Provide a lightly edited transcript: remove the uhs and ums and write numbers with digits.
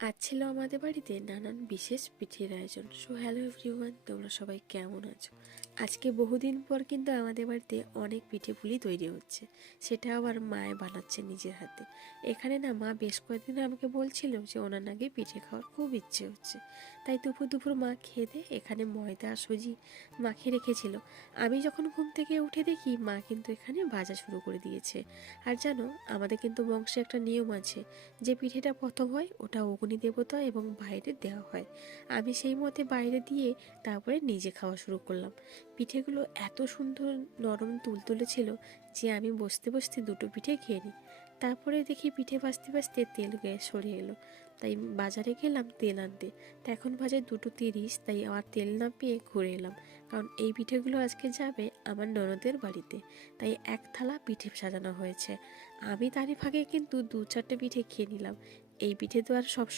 আজ ছিল আমাদের বাড়িতে নানান বিশেষ পিঠের আয়োজন। সো হ্যালো এভরিওয়ান, তোমরা সবাই কেমন আছো? আজকে বহুদিন পর কিন্তু আমাদের বাড়িতে অনেক পিঠে পুলি তৈরি হচ্ছে, সেটা আবার মায়ে বানাচ্ছে নিজের হাতে। এখানে না মা বেশ কয়েকদিন আমাকে বলছিল যে ওনার নাকি পিঠে খাওয়ার খুব ইচ্ছে হচ্ছে, তাই দুপুর দুপুর মা খেতে এখানে ময়দা সুজি মাখিয়ে রেখেছিল। আমি যখন ঘুম থেকে উঠে দেখি মা কিন্তু এখানে ভাজা শুরু করে দিয়েছে। আর জানো, আমাদের কিন্তু বংশে একটা নিয়ম আছে, যে পিঠেটা প্রথম হয় ওটা অগ্নি দেবতা এবং বাইরে দেওয়া হয়। আমি সেই মতে বাইরে দিয়ে তারপরে নিজে খাওয়া শুরু করলাম। পিঠেগুলো এত সুন্দর নরম তুলতুলে ছিল যে আমি বসতে বসতে দুটো পিঠে খেয়ে নিই। তারপরে দেখি পিঠে ভাজতে ভাজতে তেল গ্যাস সরে এলো, তাই বাজারে গেলাম তেল আনতে। তা এখন বাজে 2:30, তাই আমার তেল না পেয়ে ঘুরে এলাম, কারণ এই পিঠেগুলো আজকে যাবে আমার ননদের বাড়িতে। তাই এক থালা পিঠে সাজানো হয়েছে। আমি তারই ফাঁকে কিন্তু 2-4টে পিঠে খেয়ে নিলাম। এই পিঠে তো আর সবসময়